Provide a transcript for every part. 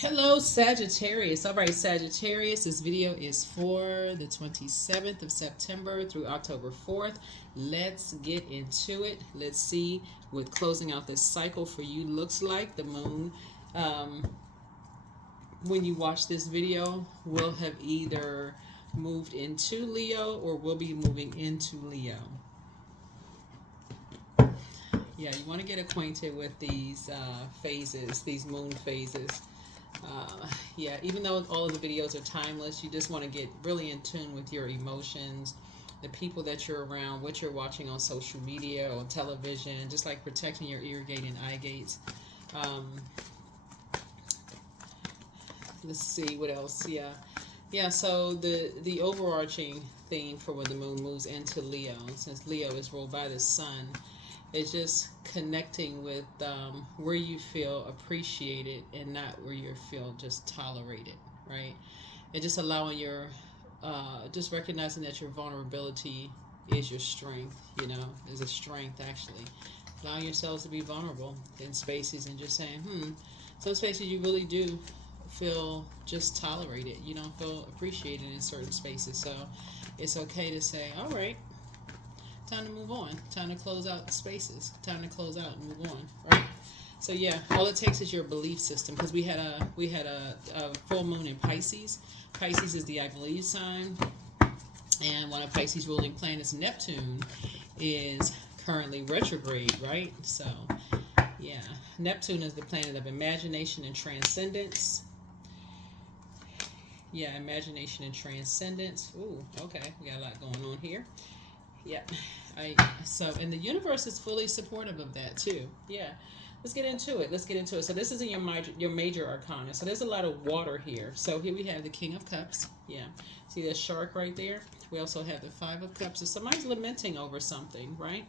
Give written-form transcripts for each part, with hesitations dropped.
Hello, Sagittarius. All right, Sagittarius, this video is for the 27th of September through October 4th. Let's get into it. Let's see what closing out this cycle for you looks like. The moon, um, when you watch this video, will have either moved into Leo or will be moving into Leo. Yeah, you want to get acquainted with these phases, these moon phases. Yeah, even though all of the videos are timeless, you just want to get really in tune with your emotions, the people that you're around, what you're watching on social media or television, just like protecting your ear gate and eye gates. Let's see what else. Yeah. So the overarching theme for when the moon moves into Leo, since Leo is ruled by the sun, is just connecting with where you feel appreciated and not where you feel just tolerated, right? And just allowing your, just recognizing that your vulnerability is your strength, is a strength actually. Allowing yourselves to be vulnerable in spaces and just saying, some spaces you really do feel just tolerated. You don't feel appreciated in certain spaces. So it's okay to say, all right, time to move on. Time to close out the spaces. Time to close out and move on, right? So yeah, all it takes is your belief system, because we had a full moon in Pisces. Pisces is the I believe sign, and one of Pisces' ruling planets, Neptune, is currently retrograde, right? So yeah, Neptune is the planet of imagination and transcendence. Yeah, imagination and transcendence. Ooh, okay, we got a lot going on here. Yeah. And the universe is fully supportive of that too. Yeah. Let's get into it. So this is in your major arcana. So there's a lot of water here. So here we have the King of Cups. Yeah. See the shark right there? We also have the Five of Cups. So somebody's lamenting over something, right?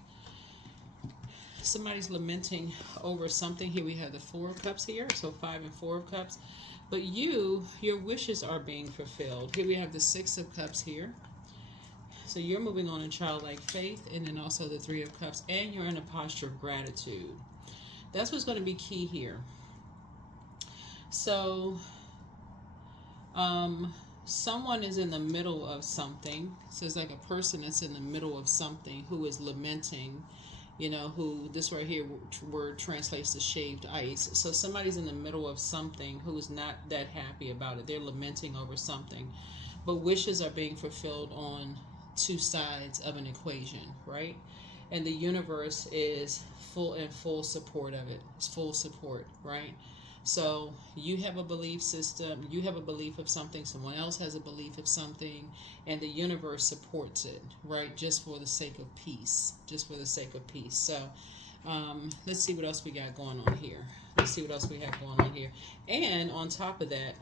Somebody's lamenting over something. Here we have the Four of Cups here. So Five and Four of Cups. But your wishes are being fulfilled. Here we have the Six of Cups here. So you're moving on in childlike faith, and then also the Three of Cups, and you're in a posture of gratitude. That's what's going to be key here. So someone is in the middle of something. So it's like a person that's in the middle of something who is lamenting, who this right here word translates to shaved ice. So somebody's in the middle of something who's not that happy about it. They're lamenting over something, but wishes are being fulfilled on two sides of an equation, right? And the universe is full support of it. It's full support, right? So you have a belief system, you have a belief of something, someone else has a belief of something, and the universe supports it, right? Just for the sake of peace. So let's see what else we got going on here. And on top of that,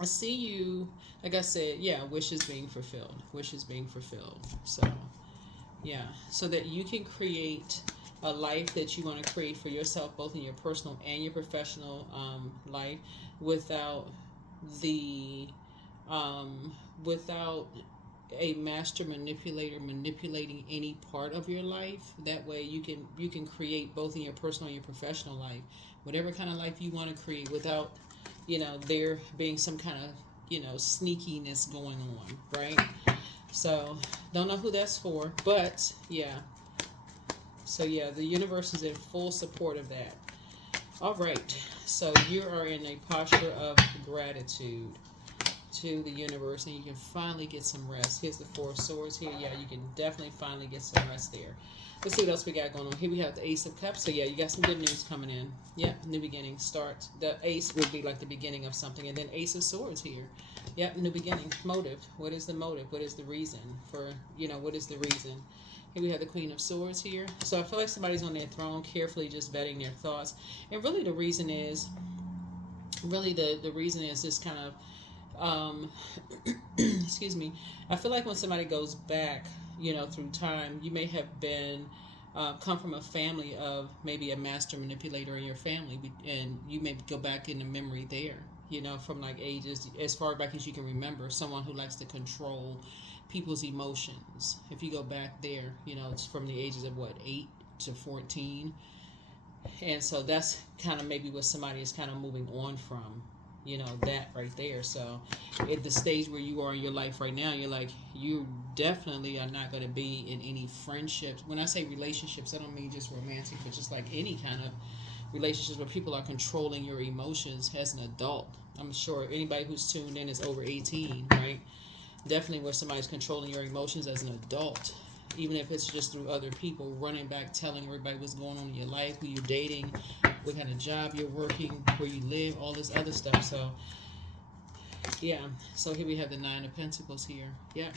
I see you, like I said, yeah, wishes being fulfilled. So, yeah, so that you can create a life that you want to create for yourself, both in your personal and your professional life, without without a master manipulator manipulating any part of your life. That way you can create both in your personal and your professional life, whatever kind of life you want to create, without there being some kind of sneakiness going on, right? So don't know who that's for, but yeah. So yeah, the universe is in full support of that. All right, so you are in a posture of gratitude to the universe, and you can finally get some rest. Here's the Four of Swords here. Yeah, you can definitely finally get some rest there. Let's see what else we got going on. Here we have the Ace of Cups. So yeah, you got some good news coming in. Yeah, new beginning, start. The Ace would be like the beginning of something, and then Ace of Swords here. Yep, new beginning. Motive. What is the motive? What is the reason for, what is the reason? Here we have the Queen of Swords here. So I feel like somebody's on their throne, carefully just vetting their thoughts. And really the reason is, the reason is this kind of, excuse me, I feel like when somebody goes back, through time, you may have been come from a family of maybe a master manipulator in your family, and you may go back in the memory there, from like ages as far back as you can remember, someone who likes to control people's emotions. If you go back there, it's from the ages of 8 to 14, And so that's kind of maybe what somebody is kind of moving on from, you know, that right there. So at the stage where you are in your life right now, you're like, you definitely are not going to be in any friendships. When I say relationships, I don't mean just romantic, but just like any kind of relationships where people are controlling your emotions as an adult. I'm sure anybody who's tuned in is over 18, right? Definitely where somebody's controlling your emotions as an adult, even if it's just through other people, running back, telling everybody what's going on in your life, who you're dating, what kind of job you're working, where you live, all this other stuff. So, yeah. So here we have the Nine of Pentacles here. Yeah.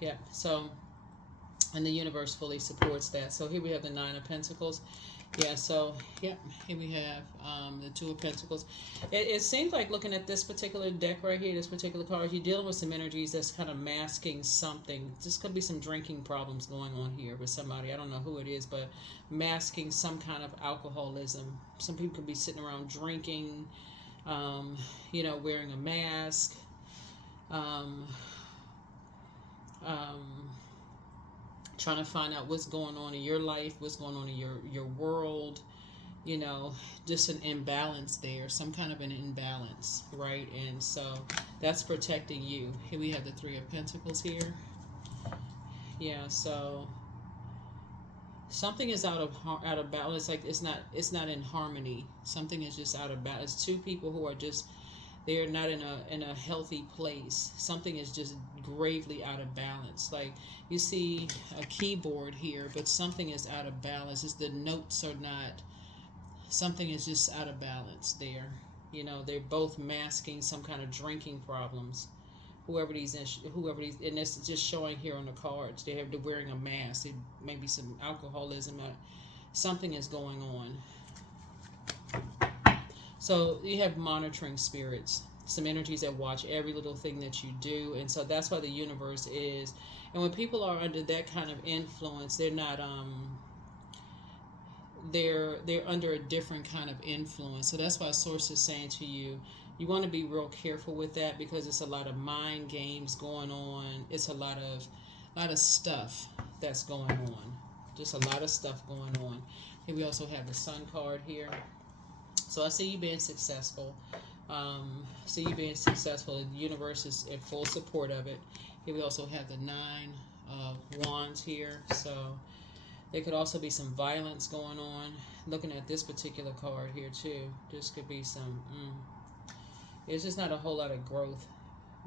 Yeah. So, and the universe fully supports that. So here we have the Nine of Pentacles. Yeah, so, yeah, here we have the Two of Pentacles. It seems like looking at this particular deck right here, this particular card, you're dealing with some energies that's kind of masking something. This could be some drinking problems going on here with somebody. I don't know who it is, but masking some kind of alcoholism. Some people could be sitting around drinking, you know, wearing a mask. Um, Trying to find out what's going on in your life, what's going on in your world, you know, just an imbalance there, some kind of an imbalance, right? And so that's protecting you. Here we have the Three of Pentacles here. Yeah, so something is out of balance. Like it's not in harmony. Something is just out of balance. It's two people who are just, they're not in a healthy place. Something is just gravely out of balance. Like you see a keyboard here, but something is out of balance. It's the notes are not, something is just out of balance there. You know, they're both masking some kind of drinking problems. Whoever these, and it's just showing here on the cards. They're wearing a mask. It may be some alcoholism. Something is going on. So you have monitoring spirits, some energies that watch every little thing that you do. And so that's why the universe is, and when people are under that kind of influence, they're not they're under a different kind of influence. So that's why source is saying to you, you want to be real careful with that, because it's a lot of mind games going on. It's a lot of stuff that's going on. Just a lot of stuff going on. Here we also have the Sun card here. So I see you being successful. See you being successful. The universe is in full support of it. Here we also have the Nine of Wands here. So there could also be some violence going on. Looking at this particular card here too. This could be some, it's just not a whole lot of growth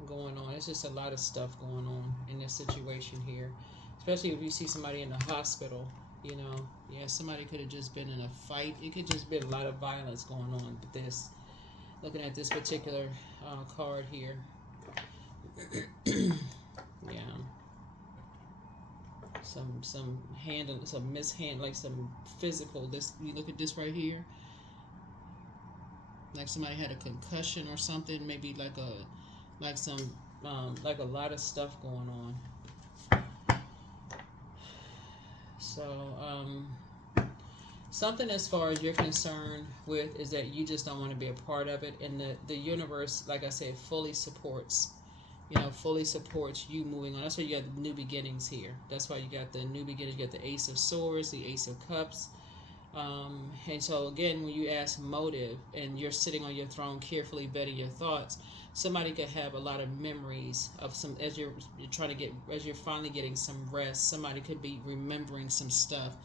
going on. It's just a lot of stuff going on in this situation here. Especially if you see somebody in the hospital. You know, yeah, somebody could have just been in a fight. It could just be a lot of violence going on with this. Looking at this particular card here. Yeah. Some mishand, like some physical. This, you look at this right here. Like somebody had a concussion or something. Maybe like a lot of stuff going on. So, something as far as you're concerned with is that you just don't want to be a part of it. And the universe, like I said, fully supports, fully supports you moving on. That's why you got new beginnings here. That's why you got the new beginnings. You got the Ace of Swords, the Ace of Cups. And so again, when you ask motive and you're sitting on your throne carefully vetting your thoughts, somebody could have a lot of memories of some, as you're finally getting some rest, somebody could be remembering some stuff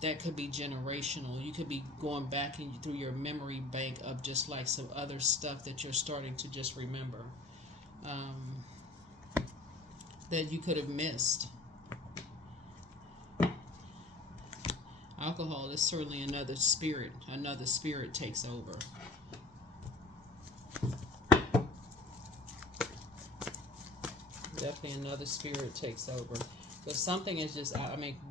that could be generational. You could be going back through your memory bank of just like some other stuff that you're starting to just remember, that you could have missed. Alcohol is certainly another spirit. Another spirit takes over. Definitely another spirit takes over. But something is just,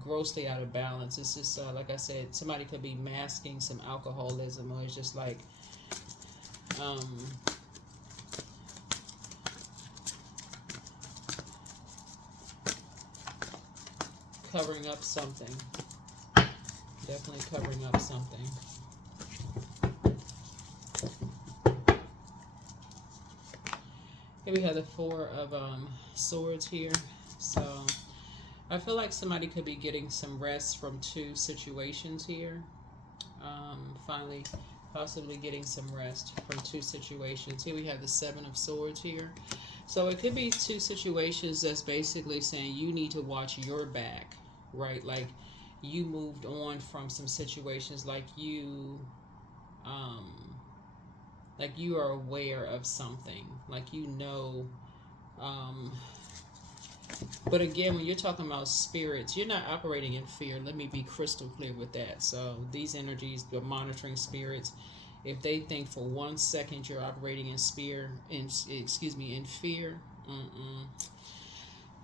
grossly out of balance. It's just, like I said, somebody could be masking some alcoholism, or it's just like, covering up something. Definitely covering up something. Here we have the Four of Swords here. So I feel like somebody could be getting some rest from two situations here. finally possibly getting some rest from two situations. Here we have the Seven of Swords here. So it could be two situations that's basically saying you need to watch your back, right? Like you moved on from some situations, like you are aware of something, like you know. But again, when you're talking about spirits, you're not operating in fear. Let me be crystal clear with that. So these energies, the monitoring spirits, if they think for 1 second you're operating in in fear,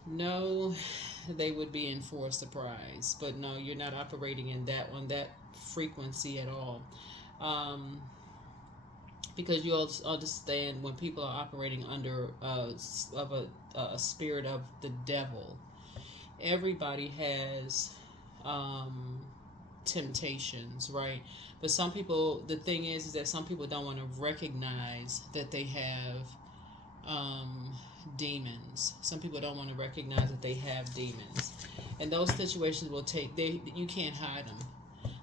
no, they would be in for a surprise. But no, you're not operating in that on that frequency at all. Because you understand when people are operating under a spirit of the devil, everybody has temptations, right? But some people, the thing is that some people don't want to recognize that they have demons. Some people don't want to recognize that they have demons, and those situations will you can't hide them.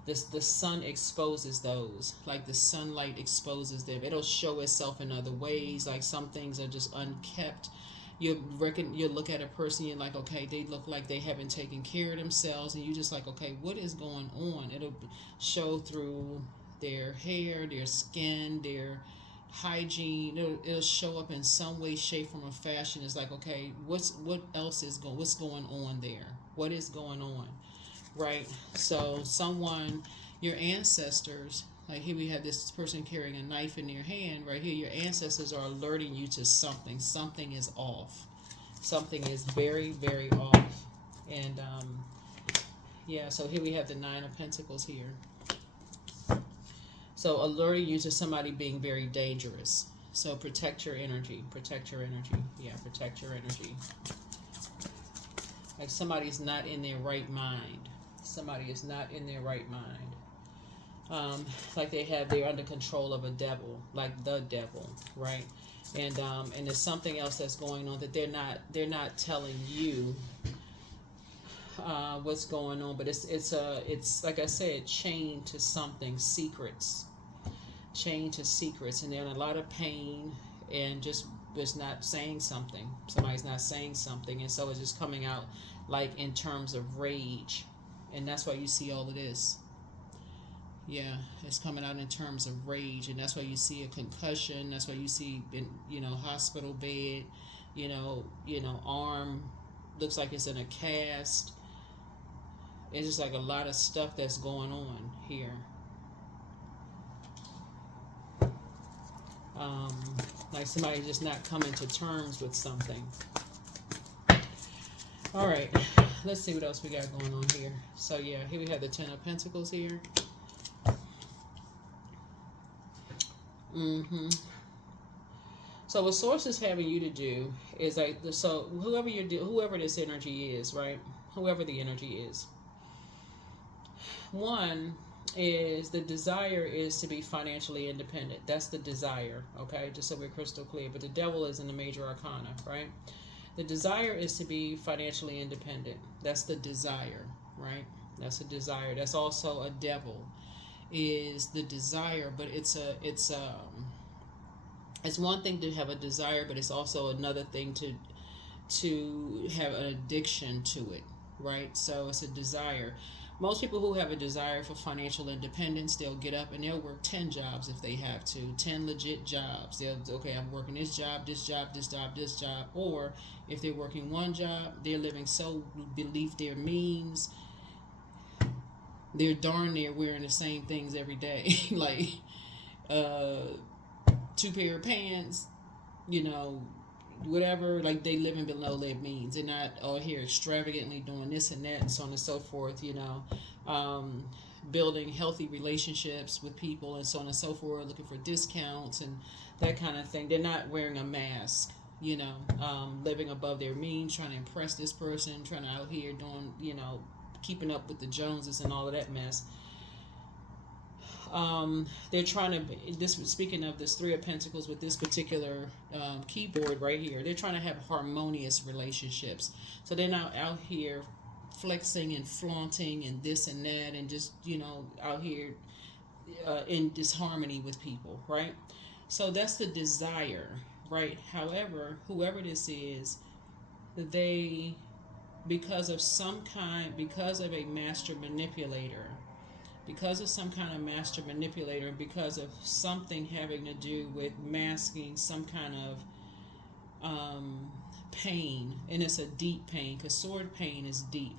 The sun exposes those, like the sunlight exposes them. It'll show itself in other ways. Like some things are just unkept. You look at a person, you're like, okay, they look like they haven't taken care of themselves, and you just like, okay, what is going on? It'll show through their hair, their skin, their hygiene. It'll show up in some way, shape, form, or fashion. It's like, okay, what's going on there? What is going on? Right? So your ancestors, like here we have this person carrying a knife in their hand. Right here, your ancestors are alerting you to something. Something is off. Something is very, very off. And yeah, so here we have the Nine of Pentacles here. So alerting you to somebody being very dangerous. So protect your energy. Protect your energy. Yeah, protect your energy. Like somebody's not in their right mind. Somebody is not in their right mind. Like they're under control of a devil, like the devil, right? And there's something else that's going on that they're not telling you what's going on, but it's like I said, chained to something, secrets, and they're in a lot of pain and just not saying something. Somebody's not saying something, and so it's just coming out like in terms of rage. And that's why you see all of this. Yeah, it's coming out in terms of rage, and that's why you see a concussion. That's why you see, hospital bed. Arm looks like it's in a cast. It's just like a lot of stuff that's going on here. Like somebody just not coming to terms with something. All right, let's see what else we got going on here. So yeah, here we have the Ten of Pentacles here. So what Source is having you to do is whoever this energy is, right? Whoever the energy is. One is the desire is to be financially independent. That's the desire, okay? Just so we're crystal clear. But the devil is in the major arcana, right? The desire is to be financially independent. That's the desire, right? That's a desire. That's also a devil, is the desire, but it's one thing to have a desire, but it's also another thing to have an addiction to it, right? So it's a desire. Most people who have a desire for financial independence, they'll get up and they'll work 10 jobs if they have to, 10 legit jobs. I'm working this job, this job, this job, this job. Or if they're working one job, they're living so beneath their means, they're darn near wearing the same things every day. Like 2 pair of pants, whatever, like they living below their means. They're not all here extravagantly doing this and that and so on and so forth, building healthy relationships with people and so on and so forth, looking for discounts and that kind of thing. They're not wearing a mask, living above their means, trying to impress this person, trying to out here doing, keeping up with the Joneses and all of that mess. They're trying to, speaking of this Three of Pentacles with this particular keyboard right here, they're trying to have harmonious relationships. So they're not out here flexing and flaunting and this and that and just, out here, in disharmony with people, right? So that's the desire, right? However, whoever this is, they, because of a master manipulator, because of some kind of master manipulator, and because of something having to do with masking some kind of pain, and it's a deep pain, because sword pain is deep.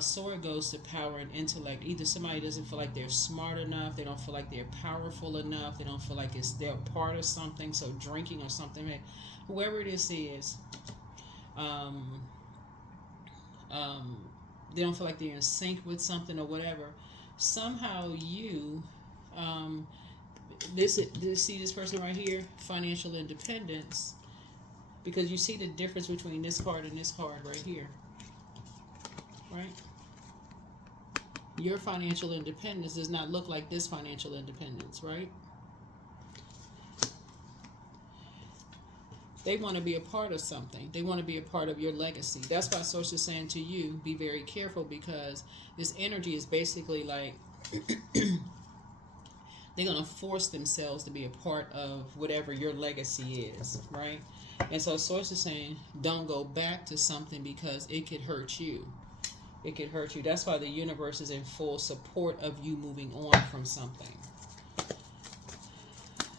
Sword goes to power and intellect. Either somebody doesn't feel like they're smart enough, they don't feel like they're powerful enough, they don't feel like they're part of something, so drinking or something. Whoever this is, they don't feel like they're in sync with something or whatever. Somehow you, see this person right here, financial independence, because you see the difference between this card and this card right here, right? Your financial independence does not look like this financial independence, right? They want to be a part of something. They want to be a part of your legacy. That's why Source is saying to you, be very careful, because this energy is basically like they're going to force themselves to be a part of whatever your legacy is, right? And so Source is saying, don't go back to something because it could hurt you. It could hurt you. That's why the universe is in full support of you moving on from something.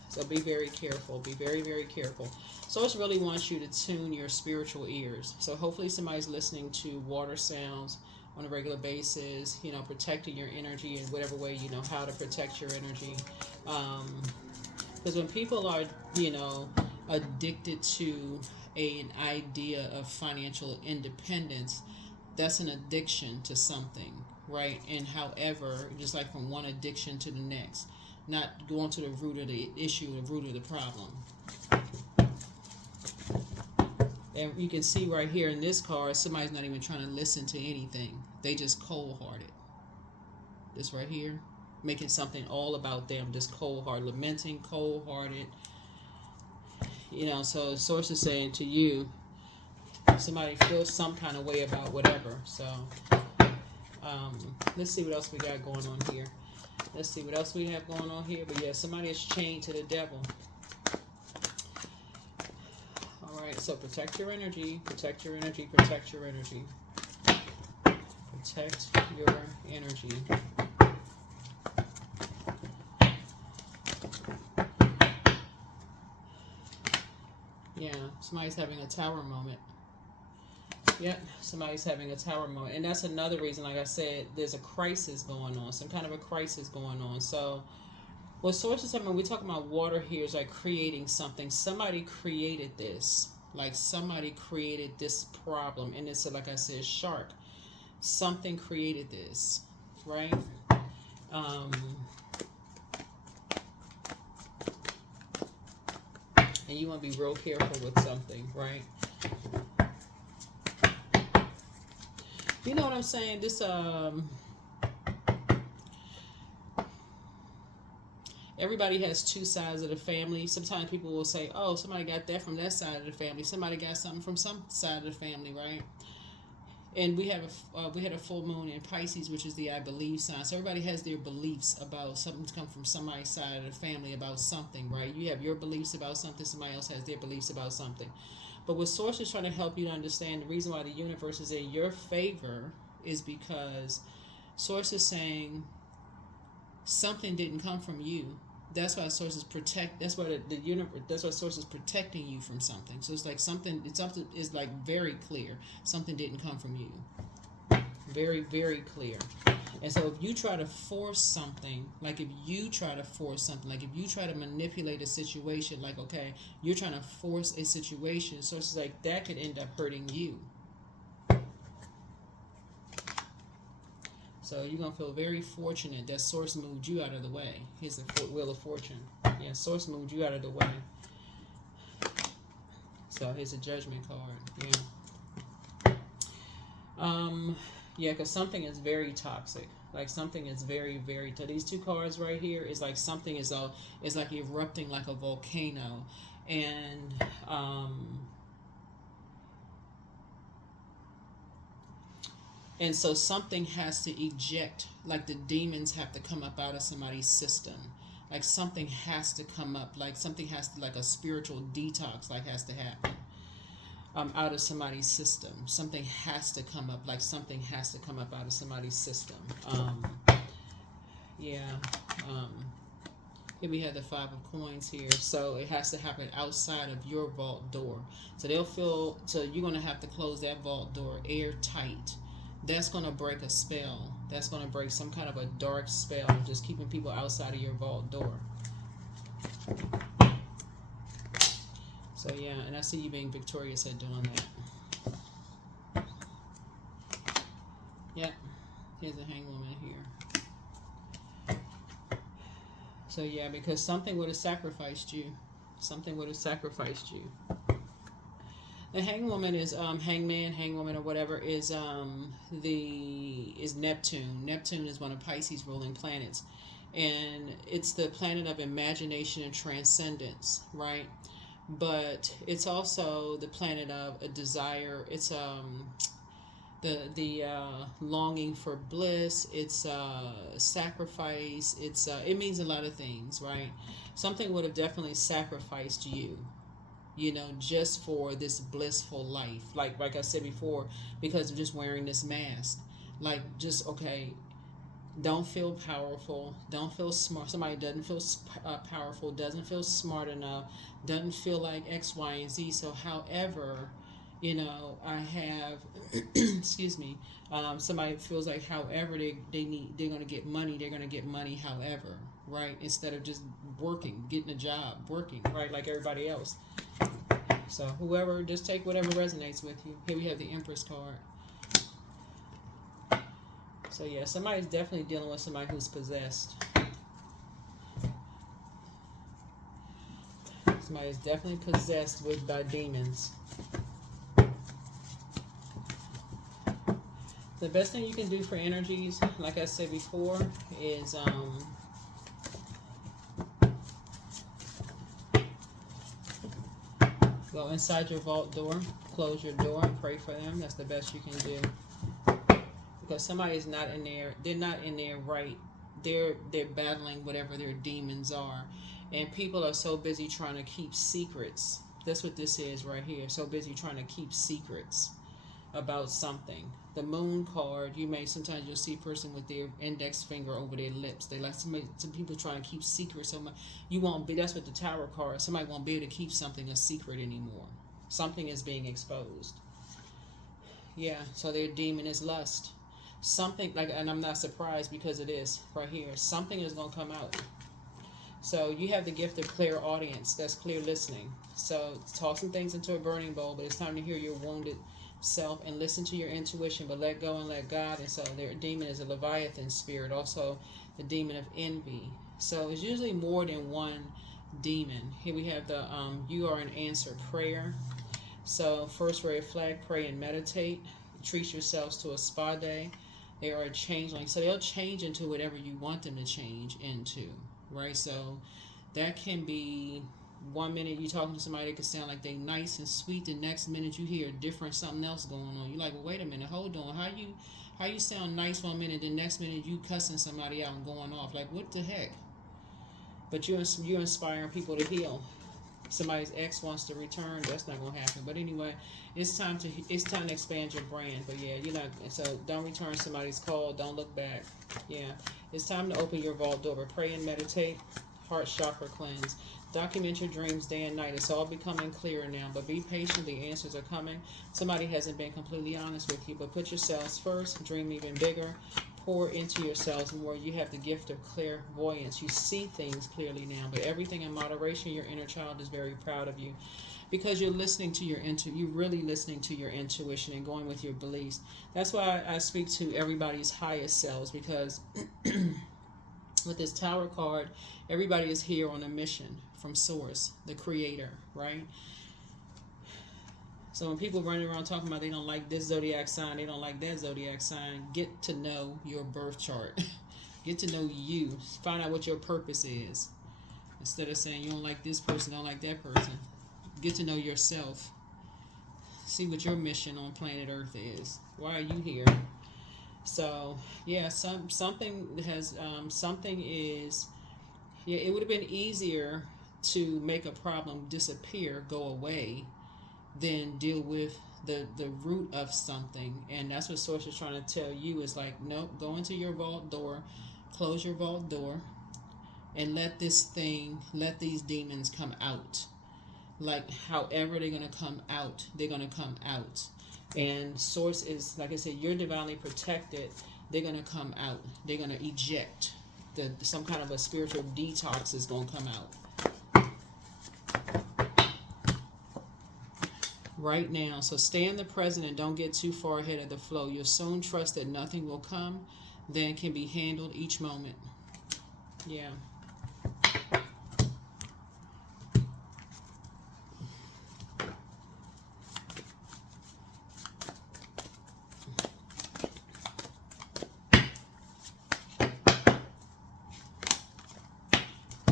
So be very careful. Be very, very careful. Source really wants you to tune your spiritual ears. So hopefully somebody's listening to water sounds on a regular basis, protecting your energy in whatever way you know how to protect your energy. Because when people are, addicted to an idea of financial independence, that's an addiction to something, right? And however, just like from one addiction to the next, not going to the root of the issue, the root of the problem. And you can see right here in this card, somebody's not even trying to listen to anything. They just cold-hearted. This right here, making something all about them, just cold-hearted, lamenting, cold-hearted. So Source is saying to you, somebody feels some kind of way about whatever. So let's see what else we got going on here. Let's see what else we have going on here. But yeah, somebody is chained to the devil. Alright, so protect your energy, protect your energy, protect your energy. Protect your energy. Yeah, somebody's having a tower moment. Yep, somebody's having a tower moment. And that's another reason, like I said, there's a crisis going on, some kind of a crisis going on. So what Source is saying, when we talk about water here, is like creating something. Somebody created this. Like somebody created this problem. And it's, like I said, shark. Something created this, right? And you want to be real careful with something, right? You know what I'm saying? This, everybody has two sides of the family. Sometimes people will say, oh, somebody got that from that side of the family. Somebody got something from some side of the family, right? And we had a full moon in Pisces, which is the I believe sign. So everybody has their beliefs about something to come from somebody's side of the family about something, right? You have your beliefs about something. Somebody else has their beliefs about something. But what Source is trying to help you to understand, the reason why the universe is in your favor is because Source is saying something didn't come from you. That's why Source is that's why the universe. That's why Source is protecting you from something. So it's like something is like very clear. Something didn't come from you. Very, very clear. And so if you try to force something, like if you try to manipulate a situation, like, okay, you're trying to force a situation, so it's like that could end up hurting you. So you're going to feel very fortunate that Source moved you out of the way. Here's the Wheel of Fortune. Yeah, Source moved you out of the way. So here's a Judgment card. Yeah. Yeah, because something is very toxic. Like something is very, very toxic. These two cards right here is like something is like erupting like a volcano. And And so something has to eject, like the demons have to come up out of somebody's system. Like something has to come up, like something has to, like a spiritual detox, like has to happen out of somebody's system. Something has to come up, like something has to come up out of somebody's system. Yeah. Here we have the 5 of coins here. So it has to happen outside of your vault door. So they'll feel, so you're going to have to close that vault door airtight. That's going to break a spell. That's going to break some kind of a dark spell, just keeping people outside of your vault door. So yeah, and I see you being victorious at doing that. Yep. Here's a hangwoman here. So yeah, because something would have sacrificed you. Something would have sacrificed you. The hangwoman is hangman, hangwoman, or whatever is Neptune. Neptune is one of Pisces' ruling planets, and it's the planet of imagination and transcendence, right? But it's also the planet of a desire. It's the longing for bliss. It's sacrifice. It's it means a lot of things, right? Something would have definitely sacrificed you, you know, just for this blissful life. Like I said before, because of just wearing this mask. Like, just, okay, don't feel powerful, don't feel smart. Somebody doesn't feel powerful, doesn't feel smart enough, doesn't feel like X, Y, and Z. So however, you know, I have excuse me, somebody feels like however they're going to get money, they're going to get money however, right? Instead of just working, getting a job, working, right, like everybody else. So whoever, just take whatever resonates with you. Here we have the Empress card. So yeah, somebody's definitely dealing with somebody who's possessed. Somebody's definitely possessed by demons. The best thing you can do for energies, like I said before, is go inside your vault door, close your door, and pray for them. That's the best you can do. Because somebody is not in there, they're not in there right. They're battling whatever their demons are. And people are so busy trying to keep secrets. That's what this is right here. So busy trying to keep secrets about something. The Moon card, sometimes you'll see a person with their index finger over their lips. They like some people trying to keep secrets. So you won't be, that's what the Tower card, somebody won't be able to keep something a secret anymore. Something is being exposed. Yeah, so their demon is lust. Something, like, and I'm not surprised because it is right here. Something is going to come out. So you have the gift of clear audience. That's clear listening. So toss some things into a burning bowl, but it's time to hear your wounded self and listen to your intuition, but let go and let God. And so their demon is a Leviathan spirit, also the demon of envy. So it's usually more than one demon. Here we have the you are an answered prayer. So first red flag, pray and meditate. Treat yourselves to a spa day. They are a changeling, so they'll change into whatever you want them to change into, right? So that can be 1 minute you talking to somebody that can sound like they nice and sweet. The next minute you hear different something else going on. You're like, well, wait a minute, hold on. How you sound nice 1 minute, the next minute you cussing somebody out and going off? Like, what the heck? But you're inspiring people to heal. Somebody's ex wants to return, that's not going to happen. But anyway, it's time to expand your brand. But yeah, so don't return somebody's call, don't look back. Yeah, it's time to open your vault door. Pray and meditate. Heart chakra cleanse. Document your dreams day and night. It's all becoming clearer now, but be patient. The answers are coming. Somebody hasn't been completely honest with you, but put yourselves first. Dream even bigger. Pour into yourselves more. You have the gift of clairvoyance. You see things clearly now, but everything in moderation. Your inner child is very proud of you because you're listening to you're really listening to your intuition and going with your beliefs. That's why I speak to everybody's highest selves, because with this Tower card, everybody is here on a mission from Source, the Creator, right? So when people running around talking about they don't like this zodiac sign, they don't like that zodiac sign, get to know your birth chart. Get to know you. Find out what your purpose is. Instead of saying you don't like this person, don't like that person. Get to know yourself. See what your mission on planet Earth is. Why are you here? So yeah, something has something is, yeah, it would have been easier to make a problem disappear, go away, than deal with the root of something. And that's what source is trying to tell you is like, nope, go into your vault door, close your vault door, and let these demons come out. Like however they're gonna come out, they're gonna come out. And source is, like I said, you're divinely protected. They're gonna come out. They're gonna eject. Some kind of a spiritual detox is gonna come out right now. So stay in the present and don't get too far ahead of the flow. You'll soon trust that nothing will come, then can be handled each moment. Yeah.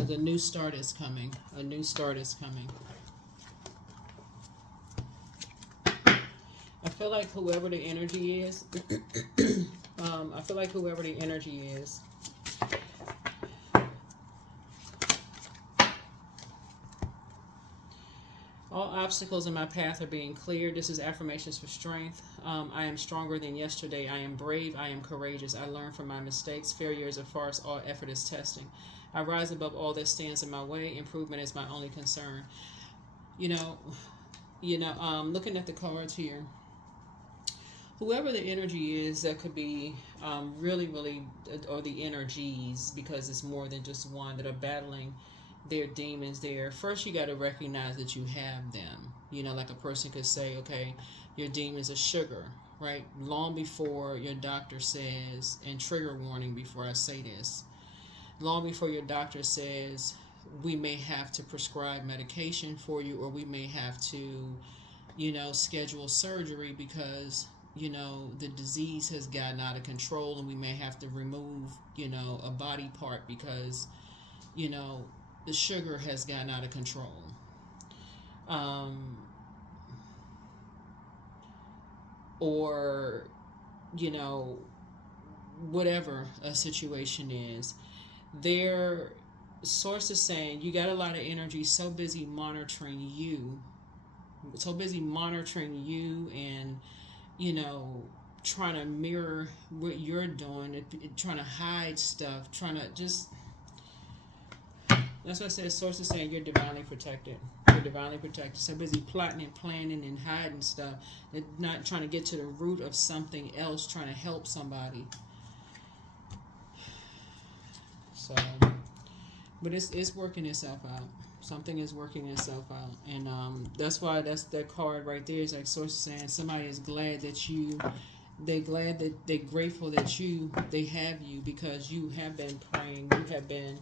The new start is coming. A new start is coming. I feel like whoever the energy is, I feel like whoever the energy is, all obstacles in my path are being cleared. This is affirmations for strength. I am stronger than yesterday. I am brave. I am courageous. I learn from my mistakes. Failure is a farce. All effort is testing. I rise above all that stands in my way. Improvement is my only concern. You know, looking at the cards here, whoever the energy is, that could be really, or the energies, because it's more than just one that are battling their demons there. First, you got to recognize that you have them. Like a person could say, okay, your demons are sugar, right? Long before your doctor says, and trigger warning before I say this, long before your doctor says, we may have to prescribe medication for you, or we may have to, schedule surgery because, the disease has gotten out of control and we may have to remove, a body part because, the sugar has gotten out of control. Or, whatever a situation is, their source is saying you got a lot of energy, so busy monitoring you, and, trying to mirror what you're doing, trying to hide stuff, trying to just. That's what I said. Source is saying you're divinely protected. You're divinely protected. So busy plotting and planning and hiding stuff, and not trying to get to the root of something else, trying to help somebody. So, but it's working itself out. Something is working itself out, and that's why that card right there is like source is saying somebody is glad that they're grateful that they have you, because you have been praying, you have been,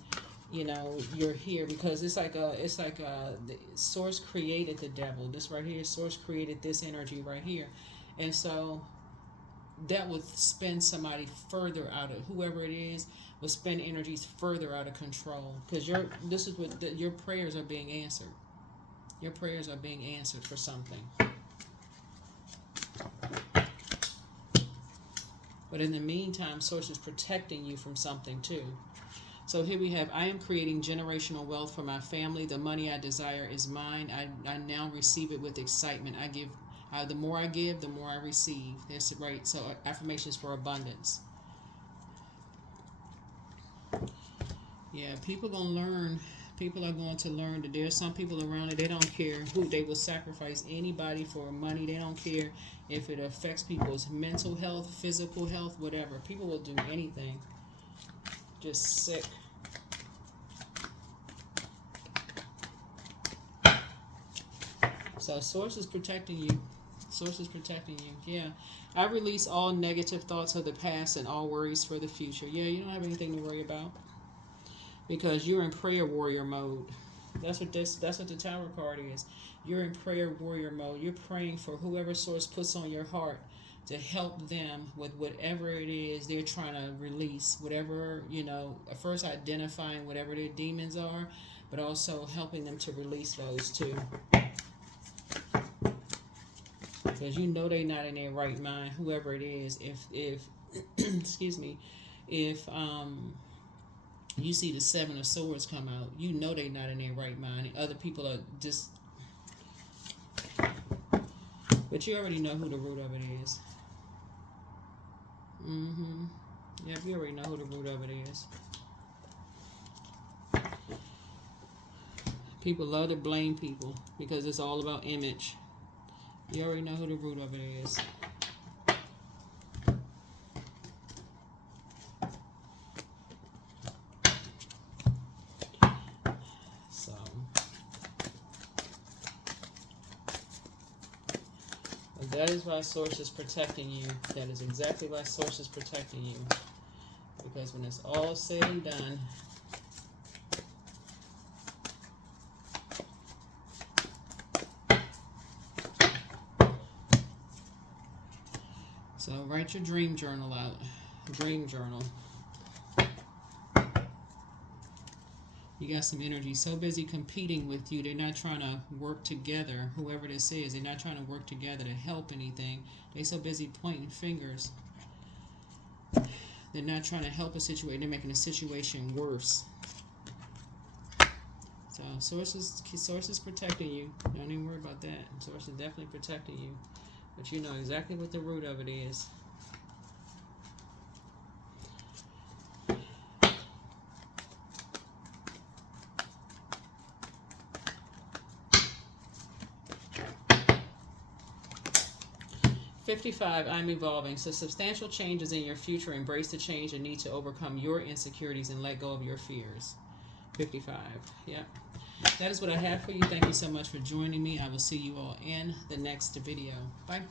you're here, because it's like the source created the devil. This right here, source created this energy right here, and so that would spin somebody further out of, whoever it is will spend energies further out of control, because your prayers are being answered. Your prayers are being answered for something. But in the meantime, source is protecting you from something too. So here we have, I am creating generational wealth for my family. The money I desire is mine. I now receive it with excitement. I give. The more I give, the more I receive. That's right. So affirmations for abundance. Yeah, people gonna learn. People are going to learn that there's some people around it. They don't care who. They will sacrifice anybody for money. They don't care if it affects people's mental health, physical health, whatever. People will do anything. Just sick. So source is protecting you. Source is protecting you. Yeah. I release all negative thoughts of the past and all worries for the future. Yeah, you don't have anything to worry about, because you're in prayer warrior mode. That's what the Tower card is. You're in prayer warrior mode. You're praying for whoever source puts on your heart to help them with whatever it is they're trying to release. Whatever, first identifying whatever their demons are, but also helping them to release those too. Because they're not in their right mind, whoever it is. If excuse me, if you see the Seven of Swords come out, you know they're not in their right mind. Other people are just, but you already know who the root of it is. Yep, you already know who the root of it is. People love to blame people because it's all about image. You already know who the root of it is. So, that is why Source is protecting you. That is exactly why Source is protecting you. Because when it's all said and done, so write your dream journal out. Dream journal. You got some energy so busy competing with you, they're not trying to work together. Whoever this is, they're not trying to work together to help anything. They're so busy pointing fingers. They're not trying to help a situation. They're making a situation worse. So Source is protecting you. Don't even worry about that. Source is definitely protecting you. But you know exactly what the root of it is. $55, I'm evolving. So substantial changes in your future. Embrace the change and need to overcome your insecurities and let go of your fears. 55. Yep. That is what I have for you. Thank you so much for joining me. I will see you all in the next video. Bye.